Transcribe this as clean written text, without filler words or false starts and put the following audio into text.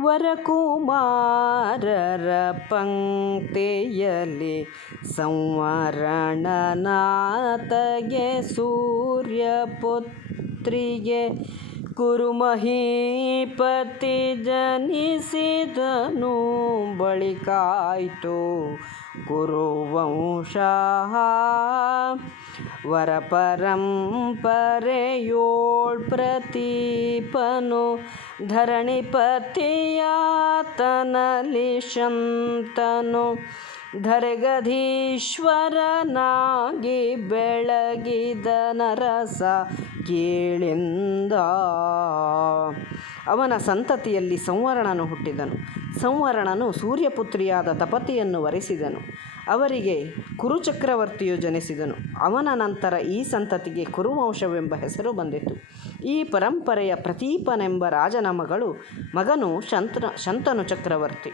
ವರಕುಮಾರರ ಪಂಕ್ತಿಯಲ್ಲಿ ಸಂವರಣನಾಥಗೆ ಸೂರ್ಯಪುತ್ರಿಗೆ ಕುರುಮಹೀಪತಿ ಜನಿಸಿದನು. ಬಳಿಕಾಯ್ತು ಕುರುವಂಶ ವರಪರಂಪರೆಯೋಳ್ ಪ್ರತೀಪನು ಧರಣಿಪತಿಯಾತನಲ್ಲಿ ಶಂತನು ಧರೆಗಧೀಶ್ವರನಾಗಿ ಬೆಳಗಿದ ನರಸ ಕೇಳಿಂದ. ಅವನ ಸಂತತಿಯಲ್ಲಿ ಸಂವರಣನು ಹುಟ್ಟಿದನು. ಸಂವರಣನು ಸೂರ್ಯಪುತ್ರಿಯಾದ ತಪತಿಯನ್ನು ವರಿಸಿದನು. ಅವರಿಗೆ ಕುರುಚಕ್ರವರ್ತಿಯು ಜನಿಸಿದನು. ಅವನ ನಂತರ ಈ ಸಂತತಿಗೆ ಕುರುವಂಶವೆಂಬ ಹೆಸರು ಬಂದಿತು. ಈ ಪರಂಪರೆಯ ಪ್ರತೀಪನೆಂಬ ರಾಜನ ಮಗನು ಶಂತನು ಚಕ್ರವರ್ತಿ.